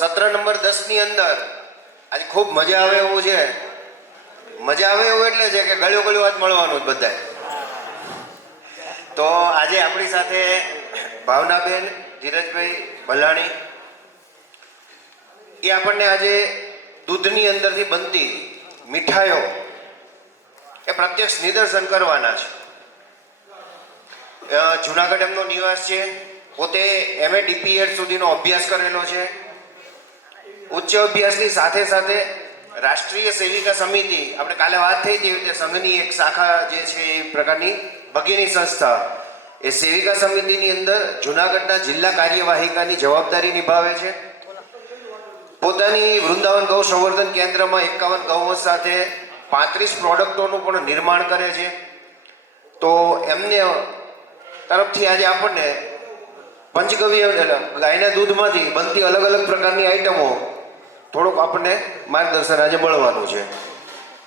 સત્ર નંબર 10 ની અંદર આજે ખૂબ મજા આવે એવું છે. મજા આવે એવું એટલે છે કે ગળ્યો ગળ્યો આજ મળવાનું જ બધાય. તો આજે આપણી સાથે ભાવનાબેન ધીરજભાઈ ભલાણી એ આપણને આજે દૂધની અંદરથી બનતી મીઠાઈઓ એ પ્રત્યક્ષ નિદર્શન કરવાના છે. જુનાગઢ એમનો નિવાસ છે. પોતે MA DPED સુધીનો અભ્યાસ કરેલો છે. ઉચ્ચ અભ્યાસની સાથે સાથે રાષ્ટ્રીય સેવિકા સમિતિ, આપણે કાલે વાત થઈ હતી કે સંઘની એક શાખા જે છે એ પ્રકારની ભગીની સંસ્થા, એ સેવિકા સમિતિની અંદર જુનાગઢના જિલ્લા કાર્યવાહિકાની જવાબદારી નિભાવે છે. પોતાની વૃંદાવન ગૌ સંવર્ધન કેન્દ્રમાં 51 ગૌવંશ સાથે 35 પ્રોડક્ટોનું પણ નિર્માણ કરે છે. તો એમને તરફથી આજે આપણને પંચગવ્ય ગાયના દૂધમાંથી બનતી અલગ અલગ પ્રકારની આઈટમો થોડુંક આપણને માર્ગદર્શન આજે મળવાનું છે.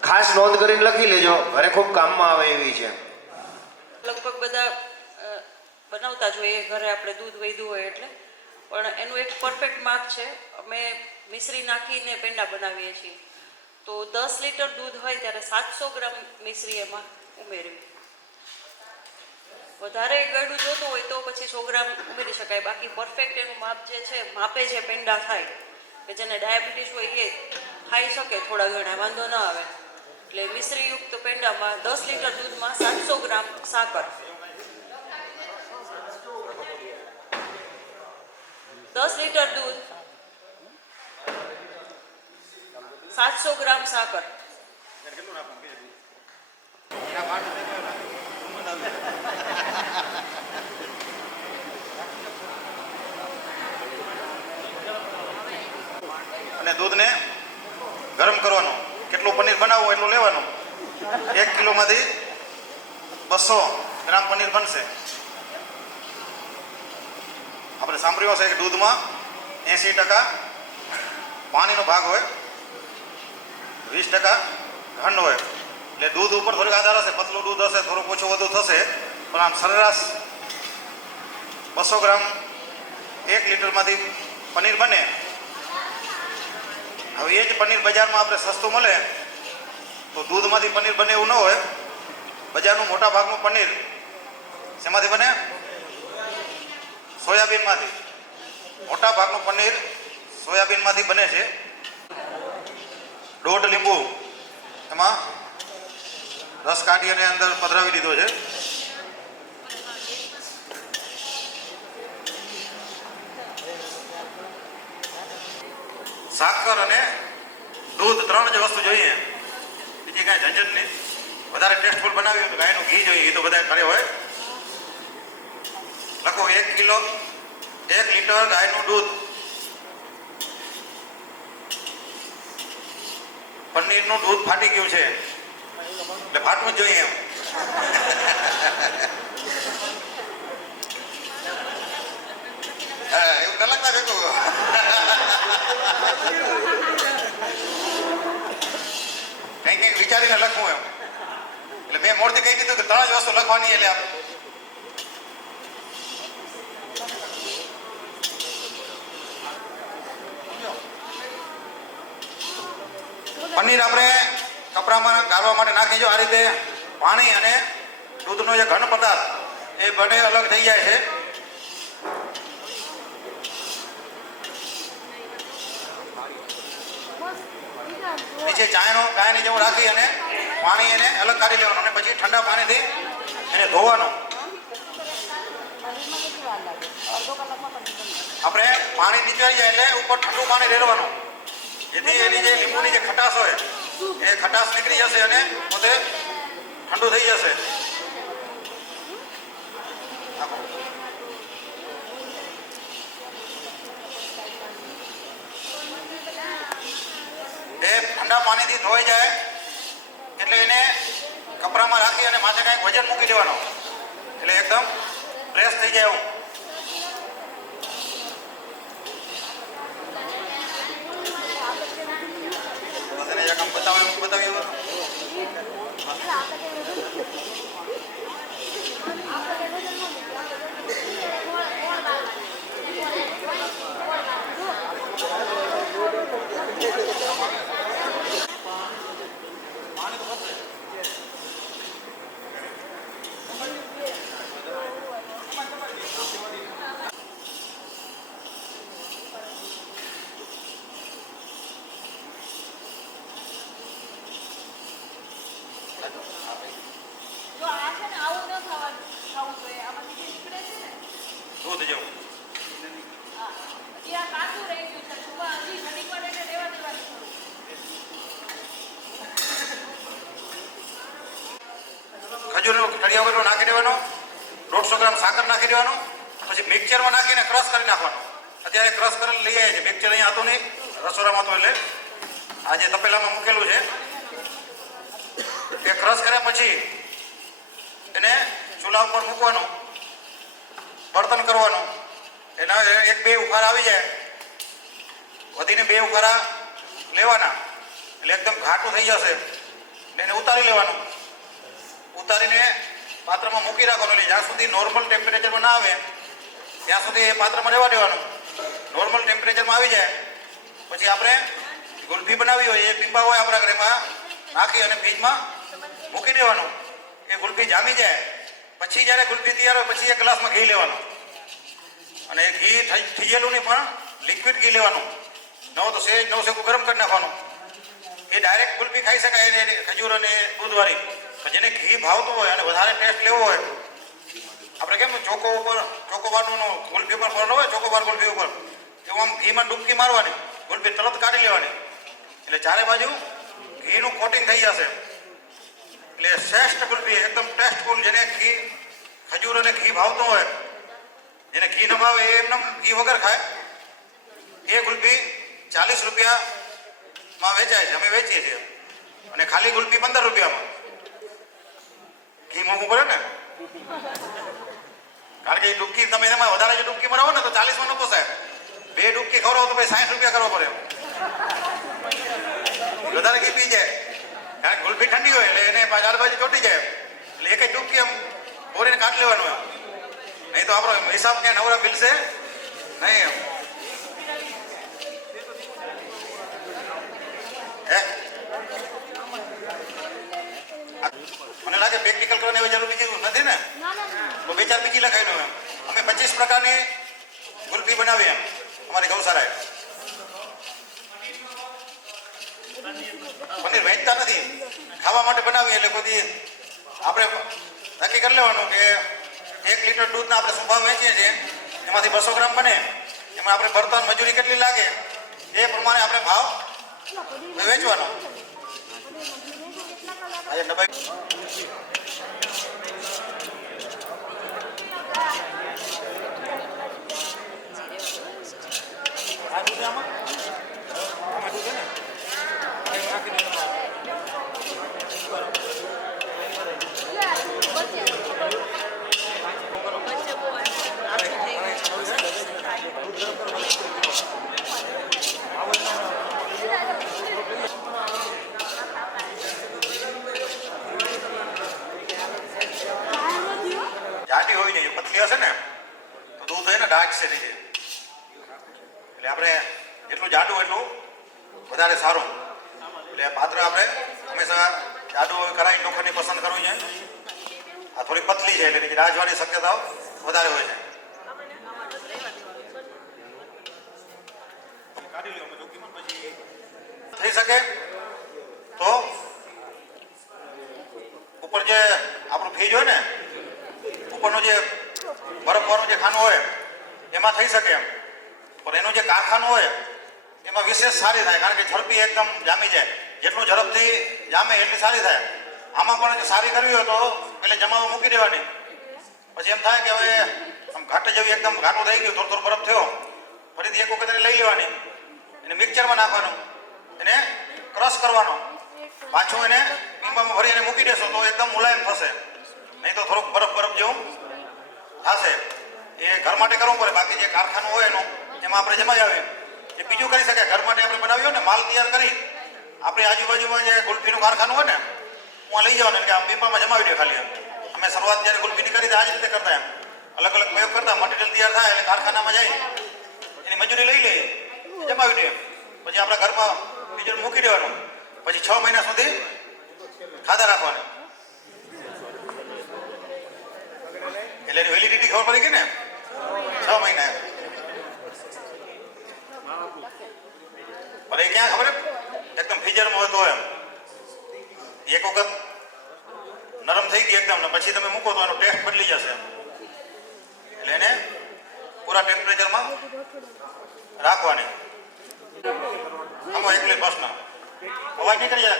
ખાસ નોંધ કરીને લખી લેજો, ઘરે ખૂબ કામમાં આવે એવી છે. લગભગ બધા બનાવતા જોઈએ ઘરે, આપણે દૂધ વૈધું હોય એટલે, પણ એનું એક પરફેક્ટ માપ છે. અમે મિશ્રી નાખીને પેંડા બનાવીએ છીએ. તો 10 લીટર દૂધ હોય ત્યારે 700 ગ્રામ મિશ્રી એમાં ઉમેરવી. વધારે ગળ્યું જોતું હોય તો પછી 100 ગ્રામ ઉમેરી શકાય. બાકી પરફેક્ટ એનું માપ જે છે, માપે જે પેંડા થાય કે જેને ડાયાબિટીસ હોય એ ખાઈ શકે, થોડા ઘણા વાંધો ન આવે. એટલે મિશ્રીયુક્ત પેંડામાં 10 લીટર દૂધમાં 700 ગ્રામ સાકર, 10 લીટર દૂધ 700 ગ્રામ સાકર, અને દૂધને ગરમ કરવાનું. કેટલું પનીર બનાવવું એટલું લેવાનું. 1 કિલોમાંથી 200 ગ્રામ પનીર બનશે. આપણે સાંભળ્યું હશે કે દૂધમાં 80% પાણીનો ભાગ હોય, 20% ઘન હોય. એટલે દૂધ ઉપર થોડીક આધાર હશે. પતલું દૂધ હશે, થોડુંક ઓછું વધુ થશે, પણ આમ સરેરાશ 200 ગ્રામ 1 લીટરમાંથી પનીર બને. હવે એ જ પનીર બજારમાં આપણે સસ્તું મળે તો દૂધમાંથી પનીર બને એવું ન હોય. બજારનું મોટા ભાગનું પનીર શેમાંથી બને? સોયાબીનમાંથી. મોટા ભાગનું પનીર સોયાબીનમાંથી બને છે. 1.5 લીંબુ એમાં રસ કાઢી અને અંદર પધરાવી દીધો છે. સાકર અને દૂધ 3 જ વસ્તુ જોઈએ, બીજી કાંઈ ઝંઝટ નહીં. વધારે ટેસ્ટફુલ બનાવી હોય તો ગાયનું ઘી જોઈએ, એ તો બધા ઘરે હોય. લખો 1 લીટર ગાયનું દૂધ, પનીરનું દૂધ ફાટી ગયું છે એટલે ફાટવું જ જોઈએ એમ. એવું ન લખતા ભેગું. કંઈક વિચારીને લખવું એમ. એટલે મેં મોરથી કહી દીધું કે 3 જ વસ્તુ લખવાની. એટલે પનીર આપણે કપડામાં ગાળવા માટે નાખી જો. આ રીતે પાણી અને દૂધનો જે ઘન પદાર્થ એ બંને અલગ થઈ જાય છે. નીચે ચાયની જેવું રાખી અને પાણી એને અલગ કાઢી લેવાનું અને પછી ઠંડા પાણીથી એને ધોવાનું. આપણે પાણી નીચે જાય એટલે ઉપર ઠંડુ પાણી રેડવાનું, જેથી એની જે લીંબુની જે ખટાશ હોય એ ખટાશ નીકળી જશે અને પોતે ઠંડુ થઈ જશે. એ ઠંડા પાણીથી ધોઈ જાય એટલે એને કપડામાં રાખી અને માથે કાંઈક વજન મૂકી દેવાનો એટલે એકદમ ફ્રેશ થઈ જાય એવું. બતાવ્યું કડિયા વગરનો નાખી દેવાનો, 150 ગ્રામ સાકર નાખી દેવાનું, પછી મિક્સરમાં નાખીને ક્રશ કરી નાખવાનું. અત્યારે ક્રશ કરીને લઈ આવ્યા છે, મિક્સર અહીંયા હતું નહીં રસોડામાં તો, એટલે આજે તપેલામાં મૂકેલું છે. એ ક્રશ કર્યા પછી એને ચૂલા ઉપર મૂકવાનું, બળતણ કરવાનું. એના 1-2 ઉફારા આવી જાય, વધીને 2 ઉફારા લેવાના, એટલે એકદમ ઘાટું થઈ જશે. એને ઉતારી લેવાનું, ઉતારીને પાત્રમાં મૂકી રાખવાનું. એટલે જ્યાં સુધી નોર્મલ ટેમ્પરેચરમાં ના આવે ત્યાં સુધી એ પાત્રમાં રહેવા દેવાનું. નોર્મલ ટેમ્પરેચરમાં આવી જાય પછી આપણે ગુલ્ફી બનાવી હોય, એ પીપા હોય આપણા ઘરેમાં, નાખી અને ફ્રીજમાં મૂકી દેવાનું. એ ગુલ્ફી જામી જાય પછી જ્યારે ગુલ્ફી તૈયાર હોય પછી 1 ગ્લાસમાં ઘી લેવાનું, અને એ ઘી થઈયેલું નહીં પણ લિક્વિડ ઘી લેવાનું. તો સેજ નવસેકું ગરમ કરી નાખવાનું. એ ડાયરેક્ટ ગુલ્ફી ખાઈ શકાય એને, ખજૂર અને દૂધવાળી. જેને ઘી ભાવતું હોય અને વધારે ટેસ્ટ લેવો હોય, આપણે કેમ ચોકોબારનું ગુલ્ફી પર પડનો હોય, ચોકોબાર ગુલ્ફી ઉપર એવું આમ ઘીમાં ડૂબકી મારવાની, ગુલ્ફી તરત કાઢી લેવાની. એટલે ચારે બાજુ ઘીનું કોટિંગ થઈ જશે. એટલે શ્રેષ્ઠ ગુલ્ફી, એકદમ ટેસ્ટફુલ. જેને ઘી, ખજૂર અને ઘી ભાવતું હોય, જેને ઘી ન ભાવે એ એમને ઘી વગર ખાય, એ ગુલ્ફી 40 રૂપિયામાં વેચાય છે, અમે વેચીએ છીએ. અને ખાલી ગુલ્ફી 15 રૂપિયામાં. ઘી મોંઘું પડે ને, કારણ કે એ ડૂબકી તમે એમાં વધારે જો ડૂબકી મરાવો ને તો 40માં ન પોસાય. 2 ડૂબકી ખવડાવો તો ભાઈ 60 રૂપિયા કરવો પડે. વધારે ઘી પી જાય, કારણ કે ગુલ્ફી ઠંડી હોય એટલે એને આજુબાજુ ચોટી જાય. એટલે એક જ ડૂબકી એમ બોરીને કાઢી લેવાનું એમ, નહીં તો આપણો હિસાબ ક્યાં નવરા મિલશે નહીં એમ. મને લાગે પ્રેક્ટિકલ કરવાની એવી જરૂર બીજી નથી ને, તો 2-4 બીજી લખાઈ લો એમ. અમે 25 પ્રકારની ગુલ્ફી બનાવી એમ અમારી ગૌશાળાએ. પનીર વેચતા નથી, ખાવા માટે બનાવીએ. એટલે બધી આપણે નક્કી કરી લેવાનું કે 1 લીટર દૂધના આપણે શું ભાવ વેચીએ છીએ, એમાંથી 200 ગ્રામ બને, એમાં આપણે બળતણ મજૂરી કેટલી લાગે એ પ્રમાણે આપણે ભાવ વેચવાનો. આજે નબાઈ જાડી હોય ને, પતલી હશે ને તો દૂધ હોય ને ડાર્ક છે નીચે. એટલે આપણે જેટલું જાડું એટલું વધારે સારું. એટલે પાત્ર આપણે હંમેશા જાડું કરાવી લોકોની પસંદ કરવું છે. આ થોડી પતલી છે એટલે રાજવાની શક્યતાઓ વધારે હોય છે. કાઢી લો ડોક્યુમેન્ટ પછી થઈ શકે તો ઉપર જે આપણું ફ્રીજ હોય ને, ઉપરનું જે બરફવાળું જે ખાનું હોય એમાં થઈ શકે એમ. પણ એનું જે કારખાનું હોય એમાં વિશેષ સારી થાય, કારણ કે ઝડપી એકદમ જામી જાય. જેટલું ઝડપથી જામે એટલી સારી થાય. આમાં પણ સારી કરવી હોય તો એટલે જમાવા મૂકી દેવાની. પછી એમ થાય કે હવે આમ ઘાટ જેવી એકદમ ઘાટું થઈ ગયું, થોડો બરફ થયો, ફરીથી એક વખત એને લઈ લેવાની, એને મિક્સરમાં નાખવાનું, એને ક્રશ કરવાનો, પાછું એને પીંબામાં ભરી એને મૂકી દેશો તો એકદમ મુલાયમ થશે. નહીં તો થોડુંક બરફ જેવું થશે. એ ઘર માટે કરવું પડે. બાકી જે કારખાનું હોય એનું એમાં આપણે જમાઈ આવીએ એ બીજું કરી શકાય. ઘર માટે આપણે બનાવ્યો ને માલ તૈયાર કરી આપણે આજુબાજુમાં જે ગુલ્ફીનું કારખાનું હોય ને હું લઈ જવાનું, કે આમ પીપામાં જમાવી દે ખાલી. અમે શરૂઆત જ્યારે ગુલ્ફીની કરી આ જ રીતે કરતા એમ, અલગ અલગ પ્રયોગ કરતા. મટીરિયલ તૈયાર થાય એટલે કારખાનામાં જાય, એની મજૂરી લઈ લઈએ, જમાવી દે. પછી આપણા ઘરમાં બીજું મૂકી દેવાનું. પછી 6 મહિના સુધી ખાધા રાખવાની. એટલે એની વેલિડિટી ખબર પડી ગઈ ને, 6 મહિના. પણ એ ક્યાં ખબર એકદમ ફ્રીઝરમાં હોય તો એમ એક વખત નરમ થઈ ગઈ એકદમ, ને પછી તમે મૂકો તો એનો ટેસ્ટ બદલી જશે. એટલે એને પૂરા ટેમ્પરેચરમાં રાખવાની. આમાં એકલી પ્રશ્ન અવાજ નહીં કરી જાય.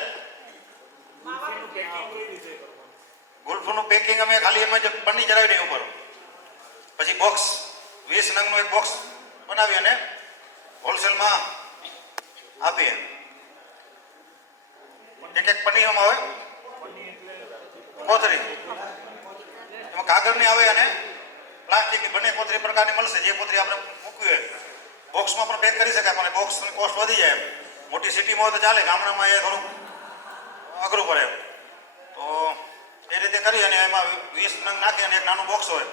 ગુલ્ફનું પેકિંગ અમે ખાલી એમાં જ પન્ની ચડાવી દઈએ ઉપર, પછી બોક્સ 20 નંગનું એક બોક્સ બનાવી અને હોલસેલમાં આપીએ. એક પન્નીઓમાં હોય કોથળી, એમાં કાગળની આવે અને પ્લાસ્ટિકની બંને કોથળી પ્રકારની મળશે. જે કોથળી આપણે મૂકવી હોય બોક્સમાં પણ પેક કરી શકાય, પણ બોક્સની કોસ્ટ વધી જાય. મોટી સિટીમાં હોય તો ચાલે, ગામડામાં એ થોડું અઘરું પડે. તો એ રીતે કરી અને એમાં 20 નંગ નાખી અને એક નાનું બોક્સ હોય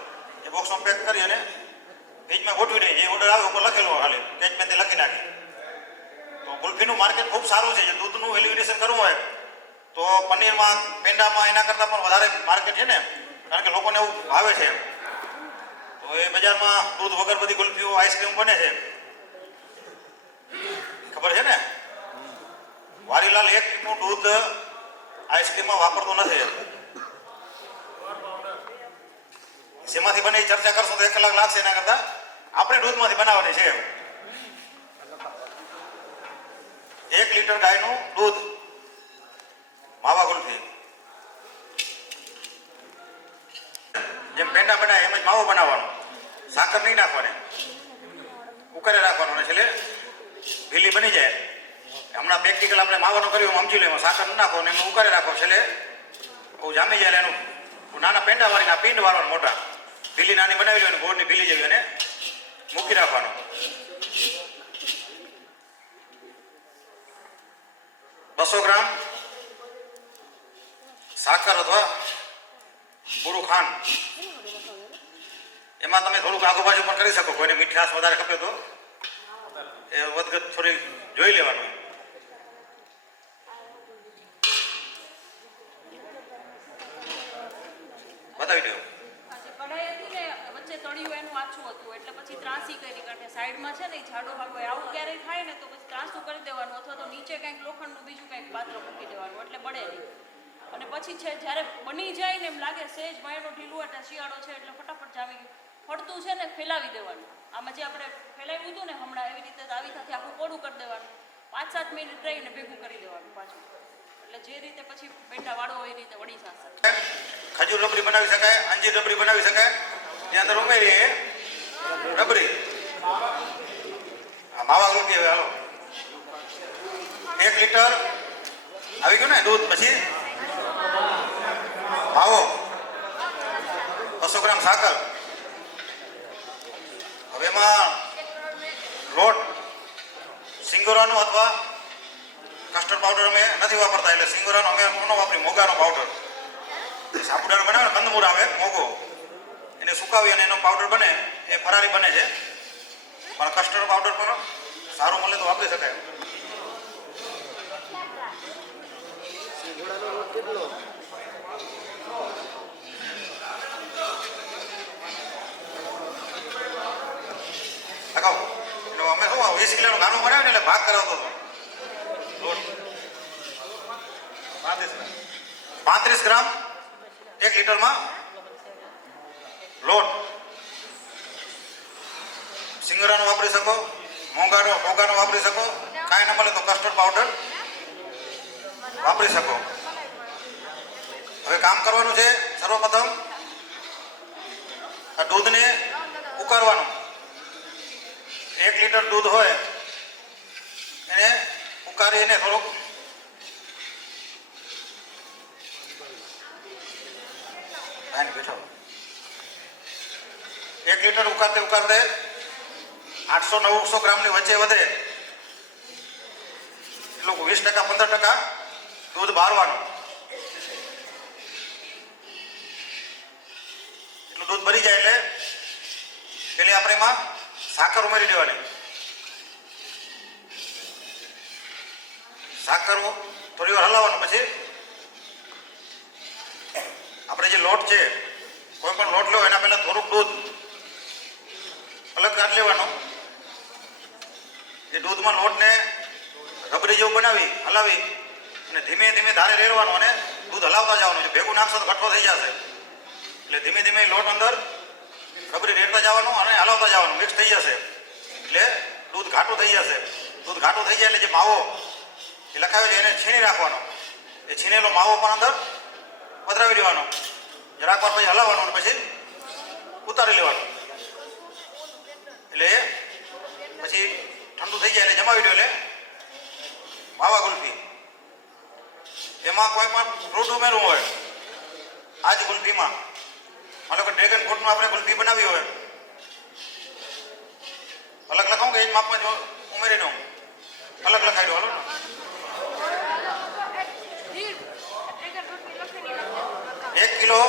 એ બોક્સમાં પેક કરી અને ફ્રીજમાં ગોઠવી દઈએ. જે ઓર્ડર આવે ઉપર લખેલો ખાલી પેજમાં તે લખી નાખી. તો ગુલ્ફીનું માર્કેટ ખૂબ સારું છે. જે દૂધનું એલિમિનેશન કરવું હોય તો પનીરમાં, પેંડામાં એના કરતાં પણ વધારે માર્કેટ છે ને, કારણ કે લોકોને એવું ભાવે છે. તો એ બજારમાં દૂધ વગર બધી ગુલ્ફીઓ, આઈસ્ક્રીમ બને છે, ખબર છે ને. વારીલાલ 1 લીટરનું દૂધ આઈસ્ક્રીમમાં વાપરતો નથી. શેમાંથી બને એ ચર્ચા કરશો તો 1 કલાક લાગશે. એના કરતાં આપણે દૂધમાંથી બનાવવાની છે. 1 લીટર ગાયનું દૂધ, માવા ગુલ્ફી. જેમ પેંડા બનાવે એમ જ માવો બનાવવાનો, સાકર નહીં નાખવાની, ઉકાળે રાખવાનો અને છેલ્લે ભીલી બની જાય. હમણાં પ્રેક્ટિકલ આપણે માવાનો કર્યો સમજી લો, એમાં સાકર ન નાખો અને એમાં ઉકાળે રાખો. છેલ્લે બહુ જામી જાય એનું નાના પેંડા વાળીને પીંડ વાળવાનું મોટા, ભીલી નાની બનાવી લો અને ગોળની ભીલી જેવી અને મૂકી રાખવાનું. 200 ગ્રામ સાકર અથવા પૂરું ખાંડ, એમાં તમે થોડુંક આગુબાજુ પણ કરી શકો. કોઈને મીઠાશ વધારે ખપે તો એ વધઘટ થોડી જોઈ લેવાનું. બતાવી દો. કઢાઈ હતી ને વચ્ચે તળિયું એનું આછું હતું એટલે પછી ત્રાસી કરી, કારણ કે સાઈડમાં છે ને જાડો ભાગ હોય. આવું ક્યારેય થાય ને તો પછી ત્રાસું કરી દેવાનું અથવા તો નીચે કંઈક લોખંડનું બીજું કંઈક પાત્ર મૂકી દેવાનું એટલે બળે નહીં. અને પછી છે જ્યારે બની જાય ને એમ લાગે સહેજ માયનો ઢીલું એટલે શિયાળો છે એટલે ફટાફટ જામી ગયું, ફરતું છે ને ફેલાવી દેવાનું. આમાં જે આપણે ફેલાવ્યું હતું ને હમણાં એવી રીતે આવી સાથે આખું કોડું કરી દેવાનું. 5-7 મિનિટ રહીને ભેગું કરી દેવાનું પાછું, એટલે જે રીતે પછી પેંડા વાળો હોય એ રીતે વળી જશે. ખજૂર રબડી બનાવી શકાય, અંજીર રબડી બનાવી શકાય. ત્યાં અંદર ઉમેરીએ રબડી, માવા ગુલ્ફી. હવે હાલો 1 લીટર આવી ગયું ને દૂધ, પછી માવો, 200 ગ્રામ સાકર. હવે એમાં લોટ સિંગોરાનો અથવા કસ્ટર્ડ પાવડર અમે નથી વાપરતા, એટલે સિંગોરાનો અમે ન વાપરી, મોગાનો પાવડર. સાબુદાનો બનાવે કંદમૂળ આવે મોગો, એને સુકાવી અને એનો પાવડર બને, એ ફરારી બને છે. પણ કસ્ટર્ડ પાવડર પણ સારું મળે તો વાપરી શકાય. લગાવો. એનો અમે શું 20 કિલોનું ગાનું બનાવે ને એટલે ભાગ કરાવતો હતો. લોટ 35 ગ્રામ 1 લીટરમાં લોટ. સિંગરાનો વાપરી શકો, મોગાનો વાપરી શકો, કાંઈ ન મળે તો કસ્ટર્ડ પાવડર વાપરી શકો. હવે કામ કરવાનું છે. સર્વપ્રથમ આ દૂધને ઉકાળવાનું. 1 લીટર દૂધ હોય એને ઉકાળીને થોડુંક બેઠો 1 લીટર ઉકાળતે 800-900 ગ્રામની વચ્ચે વધે એટલું 20%-15% દૂધ બહારવાનું. એટલું દૂધ ભરી જાય એટલે પેલી આપણે એમાં સાકર ઉમેરી દેવાની. સાકર થોડી વાર હલાવવાનું. પછી આપણે જે લોટ છે, કોઈ પણ લોટ લો એના પહેલા થોડુંક દૂધ અલગ કાઢી લેવાનું. એ દૂધમાં લોટને રબડી જેવું બનાવી હલાવી અને ધીમે ધીમે ધારે રેડવાનું અને દૂધ હલાવતા જવાનું. જો ભેગું નાખશો તો ઘટ્ટો થઈ જશે, એટલે ધીમે ધીમે લોટ અંદર રબડી રેડતા જવાનું અને હલાવતા જવાનું. મિક્સ થઈ જશે એટલે દૂધ ઘાટું થઈ જશે. દૂધ ઘાટું થઈ જાય એટલે જે માવો એ લખાવે છે એને છીણી રાખવાનો. એ છીણેલો માવો પણ અંદર પધરાવી દેવાનો. જરાક વાર પછી હલાવવાનું અને પછી ઉતારી લેવાનું. એટલે પછી ઠંડુ થઈ જાય એટલે જમાવી દો. એટલે માવા ગુલ્ફી એમાં કોઈ પણ ફ્રૂટ ઉમેરવું હોય આ જ ગુલ્ફીમાં, માનો કે ડ્રેગન ફ્રૂટનું આપણે ગુલ્ફી બનાવી હોય, અલગ લખાવું કે એક માપમાં જો ઉમેરી દઉં? અલગ લખાઈ દો. હાલો 1 કિલો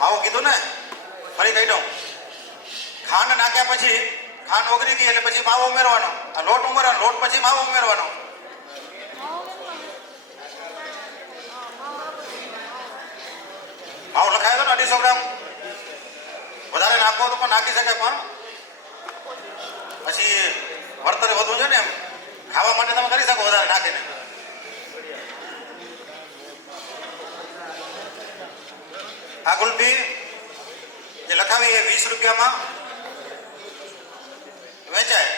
માવો કીધું ને, ફરી કહી દઉં. ખાંડ નાખ્યા પછી ખાંડ ઓગળી ગઈ એટલે પછી માવો ઉમેરવાનો. આ લોટ ઉમેરવાનો, લોટ પછી માવો ઉમેરવાનો. માવો લખાયો હતો ને 250 ગ્રામ. વધારે નાખવો તો પણ નાખી શકાય, પણ પછી વળતર વધુ છે ને, એમ ખાવા માટે તમે કરી શકો વધારે નાખીને. આ ગુલ્ફી જે લખાવી એ 20 રૂપિયામાં વેચાય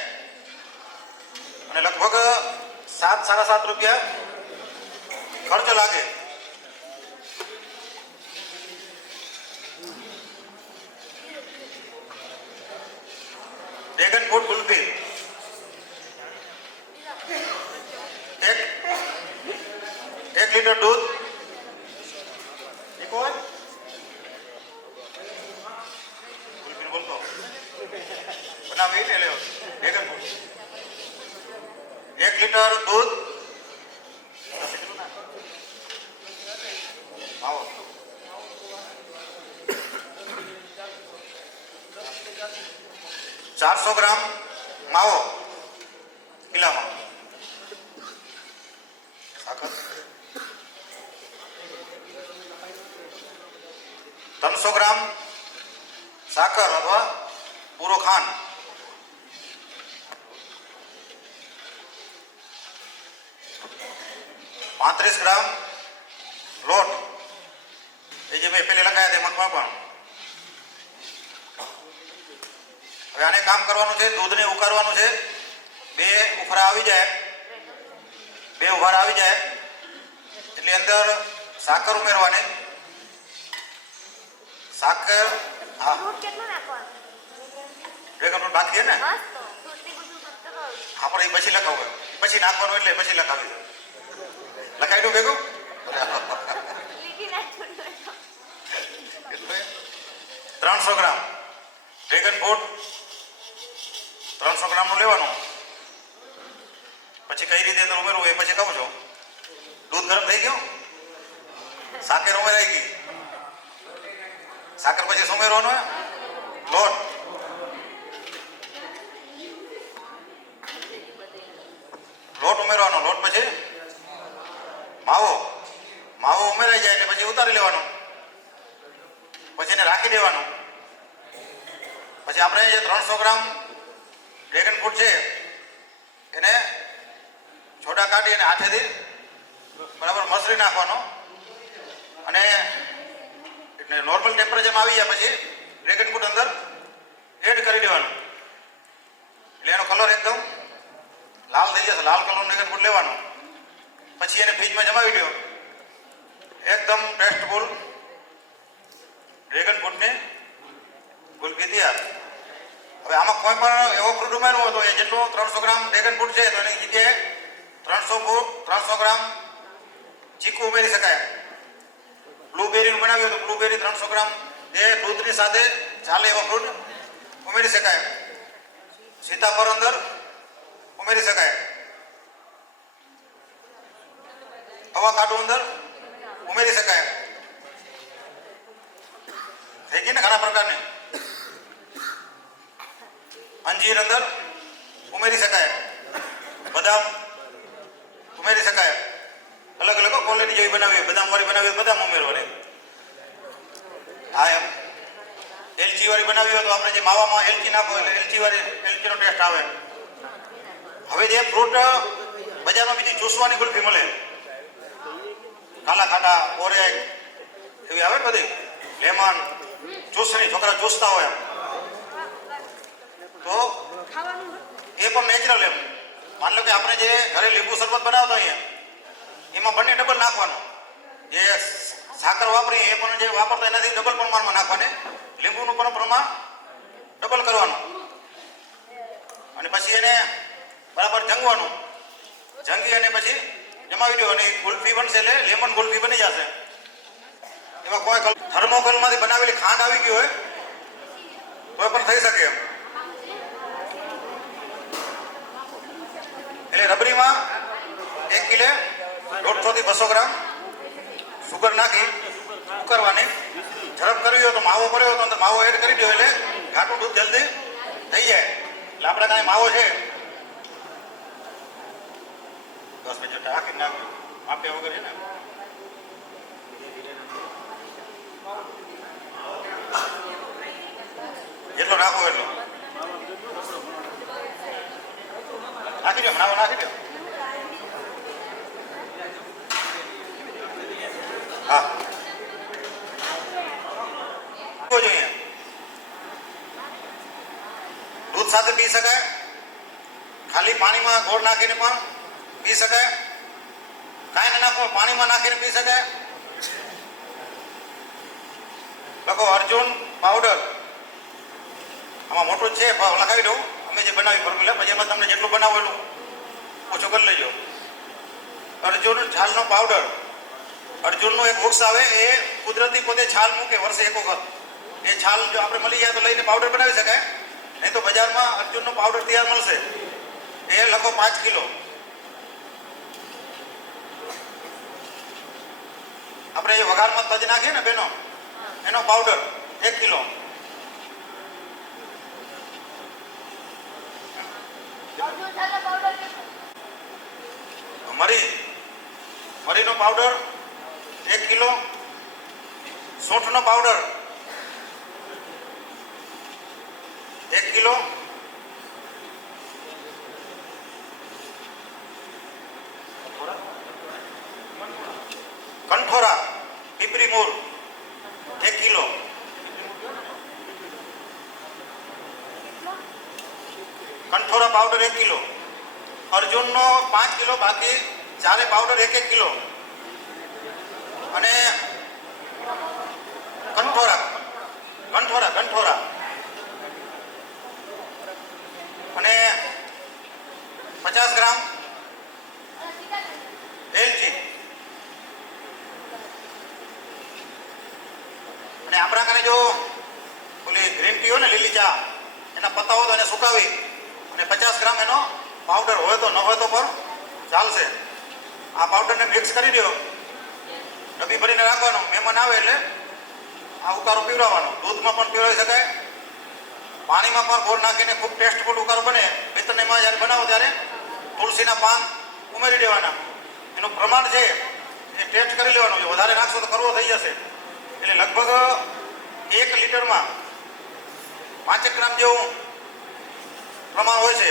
અને લગભગ 7-7.5 રૂપિયા ખર્ચ લાગે. ડ્રેગન ફ્રૂટ ગુલ્ફી 1 લીટર દૂધ, બનાવી ને લેવો. ડ્રેગન ફ્રૂટ 1 લીટર દૂધ, આવો 400 ગ્રામ માવો કિલામાં, સાકર 300 ગ્રામ સાકર અથવા પૂરો ખાંડ, 35 ગ્રામ લોટ એ જે મેં પહેલે લખાયા તે મગમાં પણ. હવે આને કામ કરવાનું છે, દૂધને ઉકાળવાનું છે. 2 ઉફરા આવી જાય, 2 ઉભારા આવી જાય એટલે અંદર સાકર ઉમેરવાની. સાકર હા ડ્રેગન ફ્રૂટ બાકી ને આપણે એ પછી લખાવું, પછી નાખવાનું એટલે પછી લખાવી લખાઈ દઉં ભેગું. 300 ગ્રામ ડ્રેગન ફ્રૂટ 300 ગ્રામનું લેવાનું. પછી કઈ રીતે અંદર ઉમેરવું એ પછી કહું છું. દૂધ ગરમ થઈ ગયું, સાકર ઉમેરાઈ ગઈ, સાકર પછી ઉમેરવાનો લોટ, લોટ ઉમેરવાનો. લોટ પછી માવો, માવો ઉમેરાઈ જાય એટલે પછી ઉતારી લેવાનો. પછી એને રાખી દેવાનું. પછી આપણે જે 300 ગ્રામ ડ્રેગન ફ્રૂટ છે એને છોડા કાઢી અને હાથેથી બરાબર મસળી નાખવાનો અને નોર્મલ ટેમ્પરેચરમાં આવી જાય પછી ડ્રેગન ફ્રૂટ અંદર એડ કરી દેવાનું. એટલે એનો કલર એકદમ લાલ થઈ જશે. લાલ કલરનું ડ્રેગન ફ્રૂટ લેવાનું. પછી એને ફ્રીજમાં જમાવી દો. એકદમ ટેસ્ટફુલ ડ્રેગન ફ્રૂટની ગુલ્ફી તૈયાર. હવે આમાં કોઈ પણ એવો ફ્રૂટ ઉમેરવો હોય તો એ જેટલો 300 ગ્રામ ડ્રેગન ફ્રૂટ છે તો એની જગ્યાએ 300 ગ્રામ ચીકુ ઉમેરી શકાય. બ્લુબેરીનું બનાવ્યું તો બ્લુબેરી 300 ગ્રામ એ દૂધની સાથે ચાલે એવો ફ્રૂટ ઉમેરી શકાય. સીતાફળ અંદર ઉમેરી શકાય. અવાકાડો અંદર ઉમેરી શકાય. થઈ ગઈ ને ઘણા પ્રકારની. અંજીર અંદર ઉમેરી શકાય. બદામ ઉમેરી શકાય. અલગ અલગ ક્વોલિટી જેવી બનાવી હોય, બદામ વાળી બનાવી હોય બદામ ઉમેરવાની. હા એમ એલચી વાળી બનાવી હોય તો આપણે જે માવામાં એલચી નાખો એટલે એલચી વાળી એલચીનો ટેસ્ટ આવે. હવે જે ફ્રૂટ બજારમાં બીજી ચૂસવાની ગુલ્ફી મળે, કાલા ખાટા ઓરેન્જ એવી આવે ને બધી, લેમન ચૂસણી, છોકરા ચૂસતા હોય તો એ પણ નેચરલ. એમ માની લો કે આપણે જે ઘરે લીંબુ શરબત બનાવતા હોઈએ એમાં બંને ડબલ નાખવાનું. જે સાકર વાપરી એ પણ જે વાપરતા એનાથી ડબલ પ્રમાણમાં નાખવાની. લીંબુનું પણ પ્રમાણ ડબલ કરવાનું અને પછી એને બરાબર જંગવાનું. જંગી અને પછી જમાવી દો અને ગુલ્ફી બનશે એટલે લેમન ગુલ્ફી બની જશે. એમાં કોઈ થર્મોકોલમાંથી બનાવેલી ખાંડ આવી ગઈ હોય તો પણ થઈ શકે એમ. એટલે રબડીમાં 1 કિલો 150 થી 200 ગ્રામ સુગર નાખી ઉકાળવાની. ઝડપ કરવી હોય તો માવો પડ્યો તો અંદર માવો એડ કરી દો એટલે ઘાટું દૂધ જલ્દી થઈ જાય. એટલે આપણા કાંઈ માવો છે 10 મિનિટ ઢાંકી નાખ્યું આપ્યા વગર છે ને. જેટલો નાખો એટલો નાખી દો. માવો નાખી દો. હા જોઈએ દૂધ સાથે પી શકાય. ખાલી પાણીમાં ગોળ નાખીને પણ પી શકાય. કાંઈ ના નાખો પાણીમાં નાખીને પી શકાય. લખો અર્જુન પાવડર. આમાં મોટું છે લખાવી દઉં. અમે જે બનાવી ફોર્મ્યુલા પછી એમાં તમને જેટલું બનાવો એટલું ઓછું કરી લેજો. અર્જુન છાલનો પાવડર. અર્જુનનો એક વૃક્ષ આવે એ કુદરતી પોતે છાલ મૂકે વર્ષે એક વખત. એ છાલ જો આપણે મળી જાય તો લઈને પાવડર બનાવી શકાય. નહીં તો બજારમાં અર્જુનનો પાવડર તૈયાર મળશે. એ લખો 5 કિલો. આપણે એ વઘારમાં તજ નાખીએ ને બેનો એનો પાવડર 1 કિલો. મરીનો પાવડર 1 કિલો. સૂંઠનો પાવડર 1 કિલો. કંઠોરા પીપરી મૂળ 1 કિલો. કંઠોરા પાવડર 1 કિલો. અર્જુનનો 5 કિલો. બાકી ચારે પાવડર 1 કિલો. અને કંઠોરા અને 50 ગ્રામ એલચી. અને આપણા કારણે જો ઓલી ગ્રીન ટી હોય ને લીલી ચા એના પત્તા હોય તો એને સુકાવી અને 50 ગ્રામ એનો પાવડર હોય તો ન હોય તો પણ ચાલશે. આ પાવડરને મિક્સ કરી દો. ડબ્બી ભરીને રાખવાનો. મહેમાન આવે એટલે આ ઉકાળો પીવડાવવાનો. દૂધમાં પણ પીવડાવી શકાય. પાણીમાં પણ ગોળ નાખીને ખૂબ ટેસ્ટફુલ ઉકાળો બને. પિત્તળમાં જ્યારે બનાવો ત્યારે તુલસીના પાન ઉમેરી દેવાના. એનું પ્રમાણ છે એ ટેસ્ટ કરી લેવાનું. જો વધારે નાખશો તો કરવો થઈ જશે. એટલે લગભગ 1 લીટરમાં 5 ગ્રામ જેવું પ્રમાણ હોય છે.